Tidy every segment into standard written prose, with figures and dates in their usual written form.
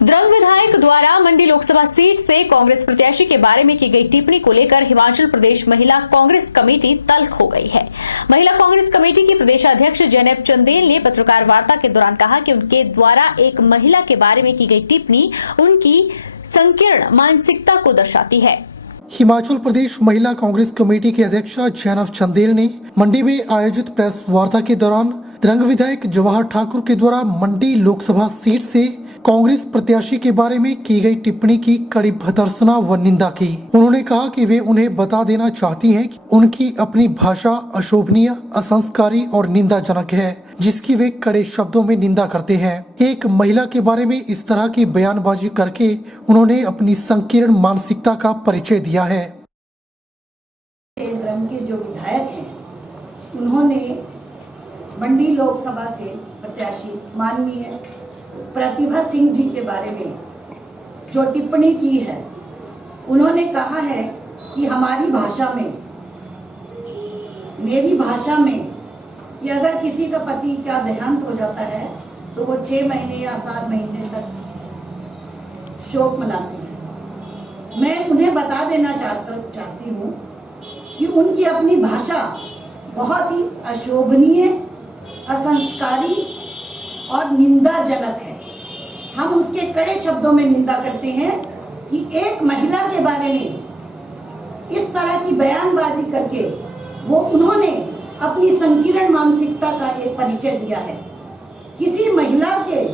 द्रंग विधायक द्वारा मंडी लोकसभा सीट से कांग्रेस प्रत्याशी के बारे में की गई टिप्पणी को लेकर हिमाचल प्रदेश महिला कांग्रेस कमेटी तल्ख हो गई है। महिला कांग्रेस कमेटी की प्रदेशाध्यक्ष जैनब चंदेल ने पत्रकार वार्ता के दौरान कहा कि उनके द्वारा एक महिला के बारे में की गई टिप्पणी उनकी संकीर्ण मानसिकता को दर्शाती है। हिमाचल प्रदेश महिला कांग्रेस कमेटी के अध्यक्ष जैनब चंदेल ने मंडी में आयोजित प्रेस वार्ता के दौरान द्रंग विधायक जवाहर ठाकुर के द्वारा मंडी लोकसभा सीट से कांग्रेस प्रत्याशी के बारे में की गई टिप्पणी की कड़ी भर्त्सना व निंदा की। उन्होंने कहा कि वे उन्हें बता देना चाहती हैं कि उनकी अपनी भाषा अशोभनीय, असंस्कारी और निंदाजनक है, जिसकी वे कड़े शब्दों में निंदा करते हैं। एक महिला के बारे में इस तरह की बयानबाजी करके उन्होंने अपनी संकीर्ण मानसिकता का परिचय दिया है। द्रंग के जो विधायक हैं, उन्होंने मंडी लोकसभा से प्रत्याशी माननीय प्रतिभा सिंह जी के बारे में जो टिप्पणी की है, उन्होंने कहा है कि हमारी भाषा में, मेरी भाषा में, कि अगर किसी का पति का देहांत हो जाता है तो वो 6 महीने या 7 महीने तक शोक मनाती है। मैं उन्हें बता देना चाहती हूँ कि उनकी अपनी भाषा बहुत ही अशोभनीय, असंस्कारी और निंदाजनक है। हम उसके कड़े शब्दों में निंदा करते हैं कि एक महिला के बारे में इस तरह की बयानबाजी करके उन्होंने अपनी संकीर्ण मानसिकता का एक परिचय दिया है। किसी महिला के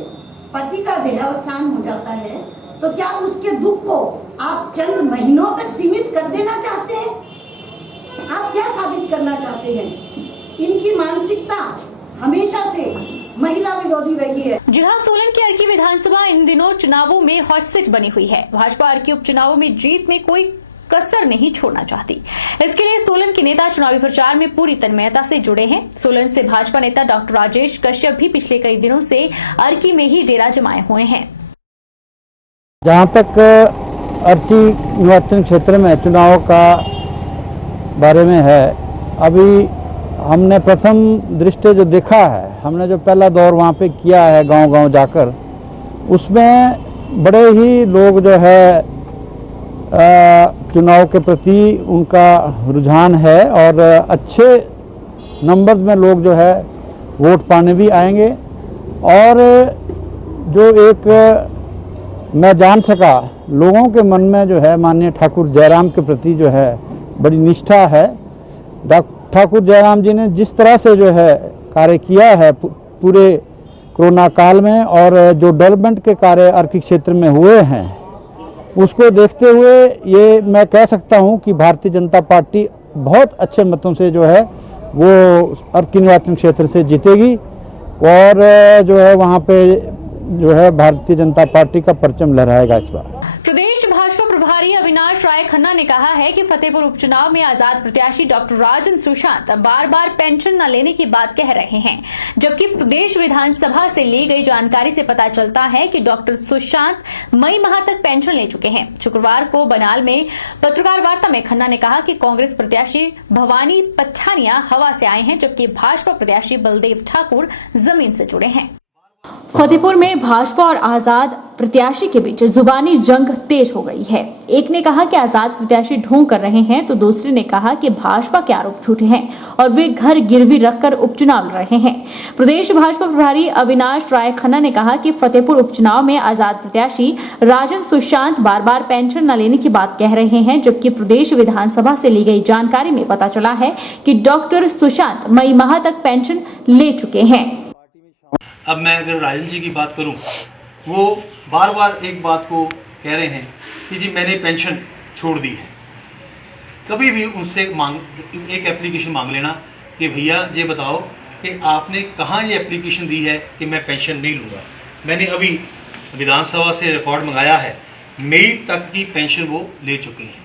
पति का देहावसान हो जाता है तो क्या उसके दुख को आप चंद महीनों तक सीमित कर देना चाहते हैं? आप क्या साबित करना चाहते हैं? इनकी मानसिकता हमेशा से महिला विरोधी रही है। जी हां, सोलन की अर्की विधानसभा इन दिनों चुनावों में हॉट सीट बनी हुई है। भाजपा अर्की उपचुनावों में जीत में कोई कसर नहीं छोड़ना चाहती। इसके लिए सोलन के नेता चुनावी प्रचार में पूरी तन्मयता से जुड़े हैं। सोलन से भाजपा नेता डॉक्टर राजेश कश्यप भी पिछले कई दिनों से अर्की में ही डेरा जमाए हुए हैं। जहां तक अर्की निर्वाचन क्षेत्र में चुनाव का बारे में है, अभी हमने प्रथम दृष्टि जो देखा है, हमने जो पहला दौर वहाँ पे किया है गांव-गांव जाकर, उसमें बड़े ही लोग जो है चुनाव के प्रति उनका रुझान है और अच्छे नंबर में लोग जो है वोट पाने भी आएंगे। और जो एक मैं जान सका, लोगों के मन में जो है माननीय ठाकुर जयराम के प्रति जो है बड़ी निष्ठा है। ठाकुर जयराम जी ने जिस तरह से जो है कार्य किया है पूरे कोरोना काल में, और जो डेवलपमेंट के कार्य अर्की क्षेत्र में हुए हैं, उसको देखते हुए ये मैं कह सकता हूं कि भारतीय जनता पार्टी बहुत अच्छे मतों से जो है वो अर्की निर्वाचन क्षेत्र से जीतेगी और जो है वहाँ पे जो है भारतीय जनता पार्टी का परचम लहराएगा इस बार। प्रदेश भाजपा प्रभारी अविनाश राय खन्ना ने कहा है कि फतेहपुर उपचुनाव में आजाद प्रत्याशी डॉक्टर राजन सुशांत बार बार पेंशन न लेने की बात कह रहे हैं, जबकि प्रदेश विधानसभा से ली गई जानकारी से पता चलता है कि डॉक्टर सुशांत मई माह तक पेंशन ले चुके हैं। शुक्रवार को बनाल में पत्रकार वार्ता में खन्ना ने कहा कि कांग्रेस प्रत्याशी भवानी पठानिया हवा से आए हैं, जबकि भाजपा प्रत्याशी बलदेव ठाकुर जमीन से जुड़े हैं। फतेहपुर में भाजपा और आजाद प्रत्याशी के बीच जुबानी जंग तेज हो गई है। एक ने कहा कि आजाद प्रत्याशी ढोंग कर रहे हैं, तो दूसरे ने कहा कि भाजपा के आरोप झूठे हैं और वे घर गिरवी रखकर उपचुनाव लड़ रहे हैं। प्रदेश भाजपा प्रभारी अविनाश राय खन्ना ने कहा कि फतेहपुर उपचुनाव में आजाद प्रत्याशी राजन सुशांत बार बार पेंशन न लेने की बात कह रहे हैं, जबकि प्रदेश विधानसभा से ली गई जानकारी में पता चला है कि डॉक्टर सुशांत मई माह तक पेंशन ले चुके हैं। अब मैं अगर राजन जी की बात करूं, वो बार बार एक बात को कह रहे हैं कि जी मैंने पेंशन छोड़ दी है। कभी भी उनसे एक एप्लीकेशन मांग लेना कि भैया ये बताओ कि आपने कहाँ ये एप्लीकेशन दी है कि मैं पेंशन नहीं लूँगा। मैंने अभी विधानसभा से रिकॉर्ड मंगाया है, मई तक की पेंशन वो ले चुके हैं।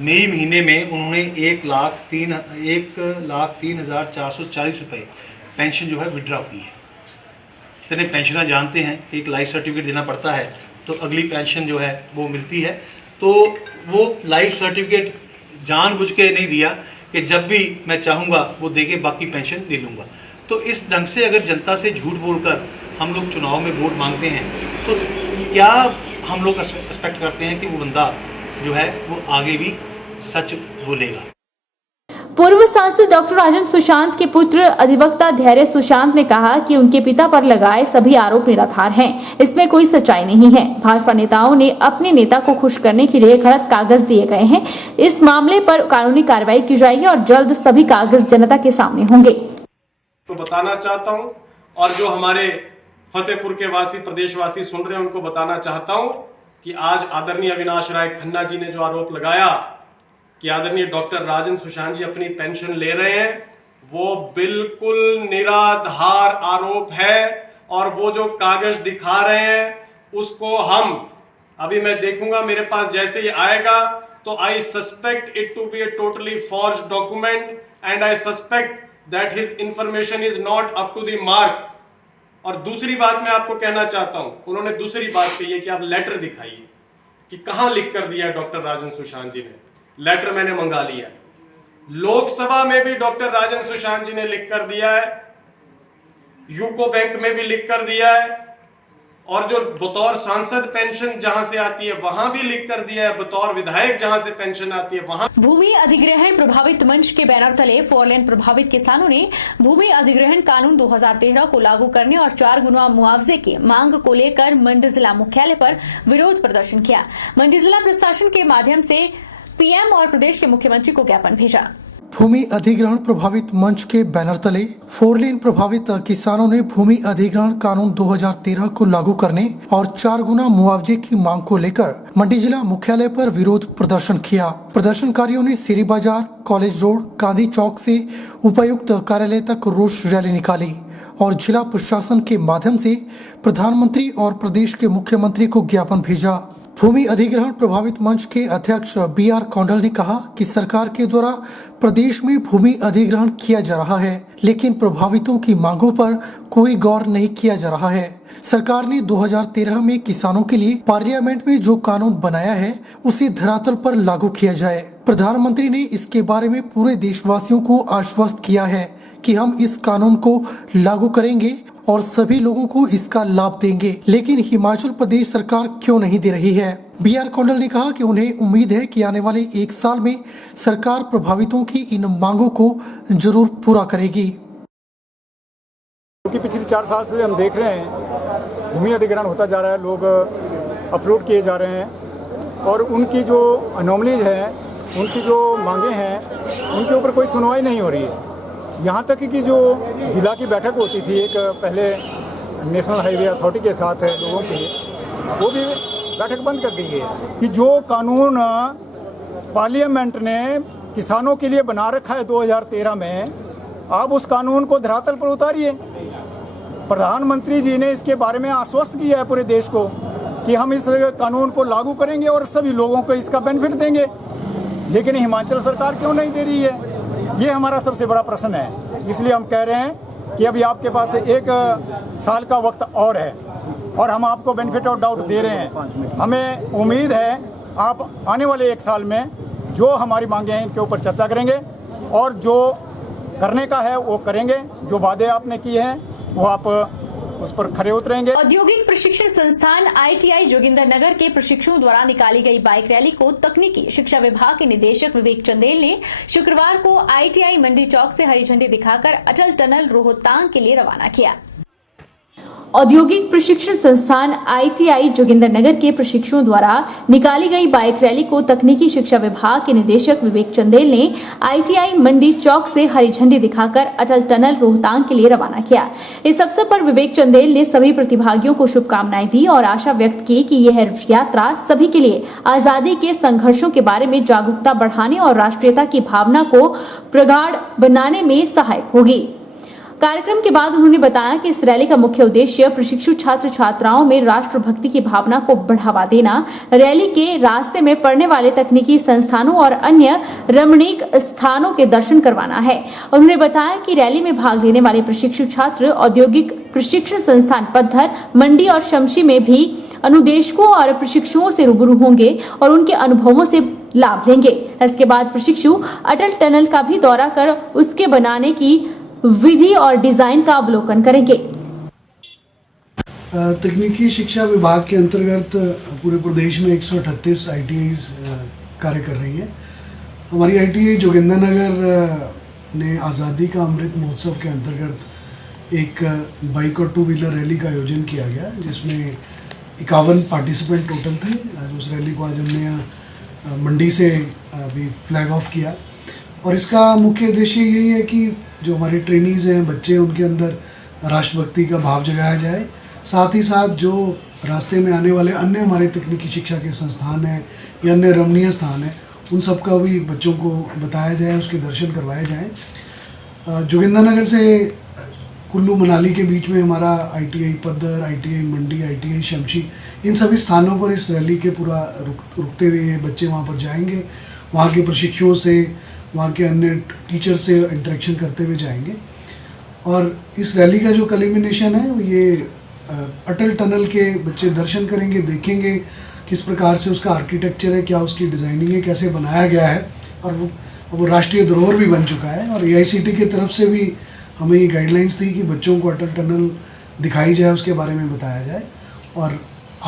मई महीने में उन्होंने 1,03,440 रुपये पेंशन जो है विड्रॉ की है। जितने पेंशनर जानते हैं कि एक लाइफ सर्टिफिकेट देना पड़ता है तो अगली पेंशन जो है वो मिलती है, तो वो लाइफ सर्टिफिकेट जानबूझ के नहीं दिया कि जब भी मैं चाहूँगा वो देके बाकी पेंशन ले लूँगा। तो इस ढंग से अगर जनता से झूठ बोलकर हम लोग चुनाव में वोट मांगते हैं तो क्या हम लोग एक्सपेक्ट करते हैं कि वो बंदा जो है वो आगे भी सच बोलेगा। पूर्व सांसद डॉक्टर राजन सुशांत के पुत्र अधिवक्ता धैर्य सुशांत ने कहा कि उनके पिता पर लगाए सभी आरोप निराधार हैं, इसमें कोई सच्चाई नहीं है। भाजपा नेताओं ने अपने नेता को खुश करने के लिए गलत कागज दिए गए हैं। इस मामले पर कानूनी कार्रवाई की जाएगी और जल्द सभी कागज जनता के सामने होंगे। तो बताना चाहता हूं और जो हमारे फतेहपुर के वासी प्रदेशवासी सुन रहे हैं उनको बताना चाहता हूं कि आज आदरणीय अविनाश राय खन्ना जी ने जो आरोप लगाया कि आदरणीय डॉक्टर राजन सुशांत जी अपनी पेंशन ले रहे हैं, वो बिल्कुल निराधार आरोप है। और वो जो कागज दिखा रहे हैं उसको हम अभी मैं देखूंगा, मेरे पास जैसे ही आएगा तो I suspect it to be a totally forged document and I suspect that his information is not up to the mark. और दूसरी बात मैं आपको कहना चाहता हूं, उन्होंने दूसरी बात कही है कि आप लेटर दिखाइए कि कहां लिख कर दिया है डॉक्टर राजन सुशांत जी ने। लेटर मैंने मंगा लिया है। लोकसभा में भी डॉक्टर राजन सुशांत जी ने लिख कर दिया है, यूको बैंक में भी लिख कर दिया है, और जो बतौर सांसद पेंशन जहां से आती है वहां भी लिख कर दिया है, बतौर विधायक जहां से पेंशन आती है वहां। भूमि अधिग्रहण प्रभावित मंच के बैनर तले 4 लेन प्रभावित किसानों ने भूमि अधिग्रहण कानून 2013 को लागू करने और 4 गुना मुआवजे की मांग को लेकर मंडी जिला मुख्यालय पर विरोध प्रदर्शन किया। मंडी जिला प्रशासन के माध्यम से पीएम और प्रदेश के मुख्यमंत्री को ज्ञापन भेजा। भूमि अधिग्रहण प्रभावित मंच के बैनर तले 4 लेन प्रभावित किसानों ने भूमि अधिग्रहण कानून 2013 को लागू करने और 4 गुना मुआवजे की मांग को लेकर मंडी जिला मुख्यालय पर विरोध प्रदर्शन किया। प्रदर्शनकारियों ने सिरी बाजार, कॉलेज रोड, गांधी चौक से उपायुक्त कार्यालय तक रोष रैली निकाली और जिला प्रशासन के माध्यम से प्रधानमंत्री और प्रदेश के मुख्यमंत्री को ज्ञापन भेजा। भूमि अधिग्रहण प्रभावित मंच के अध्यक्ष BR कौंडल ने कहा कि सरकार के द्वारा प्रदेश में भूमि अधिग्रहण किया जा रहा है, लेकिन प्रभावितों की मांगों पर कोई गौर नहीं किया जा रहा है। सरकार ने 2013 में किसानों के लिए पार्लियामेंट में जो कानून बनाया है उसे धरातल पर लागू किया जाए। प्रधानमंत्री ने इसके बारे में पूरे देशवासियों को आश्वस्त किया है कि हम इस कानून को लागू करेंगे और सभी लोगों को इसका लाभ देंगे, लेकिन हिमाचल प्रदेश सरकार क्यों नहीं दे रही है। BR कौंडल ने कहा कि उन्हें उम्मीद है कि आने वाले 1 साल में सरकार प्रभावितों की इन मांगों को जरूर पूरा करेगी। क्योंकि पिछले 4 साल से हम देख रहे हैं भूमि अधिग्रहण होता जा रहा है, लोग अपलोड किए जा रहे हैं और उनकी जो अनोमलीज है, उनकी जो मांगे हैं, उनके ऊपर कोई सुनवाई नहीं हो रही है। यहाँ तक कि जो जिला की बैठक होती थी एक पहले नेशनल हाईवे अथॉरिटी के साथ लोगों की, वो भी बैठक बंद कर दी गई है कि जो कानून पार्लियामेंट ने किसानों के लिए बना रखा है 2013 में, आप उस कानून को धरातल पर उतारिए। प्रधानमंत्री जी ने इसके बारे में आश्वस्त किया है पूरे देश को कि हम इस कानून को लागू करेंगे और सभी लोगों को इसका बेनिफिट देंगे, लेकिन हिमाचल सरकार क्यों नहीं दे रही है, ये हमारा सबसे बड़ा प्रश्न है। इसलिए हम कह रहे हैं कि अभी आपके पास 1 साल का वक्त और है और हम आपको बेनिफिट ऑफ डाउट दे रहे हैं। हमें उम्मीद है आप आने वाले 1 साल में जो हमारी मांगे हैं इनके ऊपर चर्चा करेंगे और जो करने का है वो करेंगे, जो वादे आपने किए हैं वो आप उस पर खरे उतरेंगे। औद्योगिक प्रशिक्षण संस्थान ITI जोगिंदरनगर के प्रशिक्षुओं द्वारा निकाली गई बाइक रैली को तकनीकी शिक्षा विभाग के निदेशक विवेक चंदेल ने शुक्रवार को ITI मंडी चौक से हरी झंडी दिखाकर अटल टनल रोहतांग के लिए रवाना किया। औद्योगिक प्रशिक्षण संस्थान ITI जोगिंदरनगर के प्रशिक्षुओं द्वारा निकाली गई बाइक रैली को तकनीकी शिक्षा विभाग के निदेशक विवेक चंदेल ने ITI मंडी चौक से हरी झंडी दिखाकर अटल टनल रोहतांग के लिए रवाना किया। इस अवसर पर विवेक चंदेल ने सभी प्रतिभागियों को शुभकामनाएं दी और आशा व्यक्त की कि यह यात्रा सभी के लिए आजादी के संघर्षों के बारे में जागरूकता बढ़ाने और राष्ट्रीयता की भावना को प्रगाढ़ बनाने में सहायक होगी। कार्यक्रम के बाद उन्होंने बताया कि इस रैली का मुख्य उद्देश्य प्रशिक्षु छात्र छात्राओं में राष्ट्रभक्ति की भावना को बढ़ावा देना, रैली के रास्ते में पड़ने वाले तकनीकी संस्थानों और अन्य रमणीक स्थानों के दर्शन करवाना है। उन्होंने बताया कि रैली में भाग लेने वाले प्रशिक्षु छात्र औद्योगिक प्रशिक्षण संस्थान पद्धर, मंडी और शमशी में भी अनुदेशकों और प्रशिक्षुओं से रूबरू होंगे और उनके अनुभवों से लाभ लेंगे। इसके बाद प्रशिक्षु अटल टनल का भी दौरा कर उसके बनाने की विधि और डिजाइन का अवलोकन करेंगे। तकनीकी शिक्षा विभाग के अंतर्गत पूरे प्रदेश में 138 ITIs कार्य कर रही हैं। हमारी ITI जोगिंदरनगर ने आज़ादी का अमृत महोत्सव के अंतर्गत एक बाइक और 2 व्हीलर रैली का आयोजन किया गया, जिसमें 51 पार्टिसिपेंट टोटल थे। उस रैली को आज हमने यहाँ मंडी से अभी फ्लैग ऑफ किया और इसका मुख्य उद्देश्य यही है कि जो हमारे ट्रेनीज़ हैं, बच्चे, उनके अंदर राष्ट्रभक्ति का भाव जगाया जाए। साथ ही साथ जो रास्ते में आने वाले अन्य हमारे तकनीकी शिक्षा के संस्थान हैं या अन्य रमणीय स्थान हैं, उन सब का भी बच्चों को बताया जाए, उसके दर्शन करवाए जाएं। जोगिंदरनगर से कुल्लू मनाली के बीच में हमारा ITI पद्दर, ITI मंडी, ITI शमशी, इन सभी स्थानों पर इस रैली के पूरा रुकते हुए ये बच्चे वहाँ पर जाएंगे। वहाँ के प्रशिक्षुओं से, वहाँ के अन्य टीचर से इंटरेक्शन करते हुए जाएंगे। और इस रैली का जो कल्मिनेशन है ये अटल टनल के बच्चे दर्शन करेंगे, देखेंगे किस प्रकार से उसका आर्किटेक्चर है, क्या उसकी डिज़ाइनिंग है, कैसे बनाया गया है। और वो राष्ट्रीय धरोहर भी बन चुका है। और AICT की तरफ से भी हमें ये गाइडलाइंस थी कि बच्चों को अटल टनल दिखाई जाए, उसके बारे में बताया जाए। और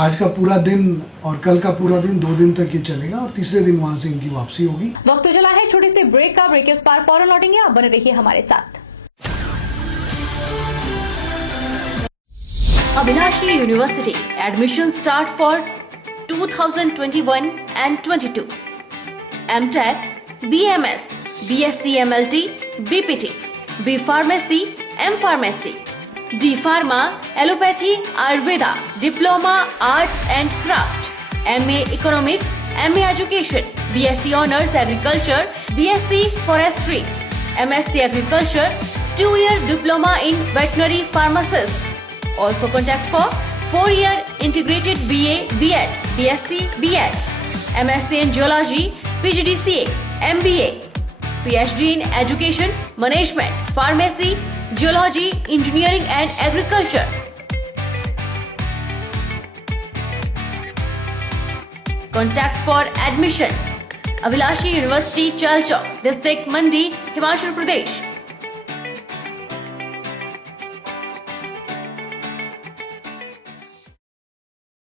आज का पूरा दिन और कल का पूरा दिन 2 दिन तक ये चलेगा और तीसरे दिन वहाँ से इनकी वापसी होगी। वक्त चला है छोटे से ब्रेक का। ब्रेक के उस पार फौरन लौटेंगे, आप बने रहिए हमारे साथ। Abhilashi University admission start for 2021 and 22. MTech, BMS, BSc MLT, BPT, B Pharmacy, M Pharmacy, D Pharma, Allopathy, Ayurveda, Diploma, Arts and Craft, MA Economics, MA Education, BSc Honours Agriculture, BSc Forestry, MSc Agriculture, 2-year Diploma in Veterinary Pharmacist. Also contact for 4-year integrated BA, BEd, BSc, BEd, MSc in Geology, PGDCA, MBA, PhD in Education, Management, Pharmacy, Geology, Engineering and Agriculture. Contact for admission. Abhilashi University, Chalchok, District Mandi, Himachal Pradesh.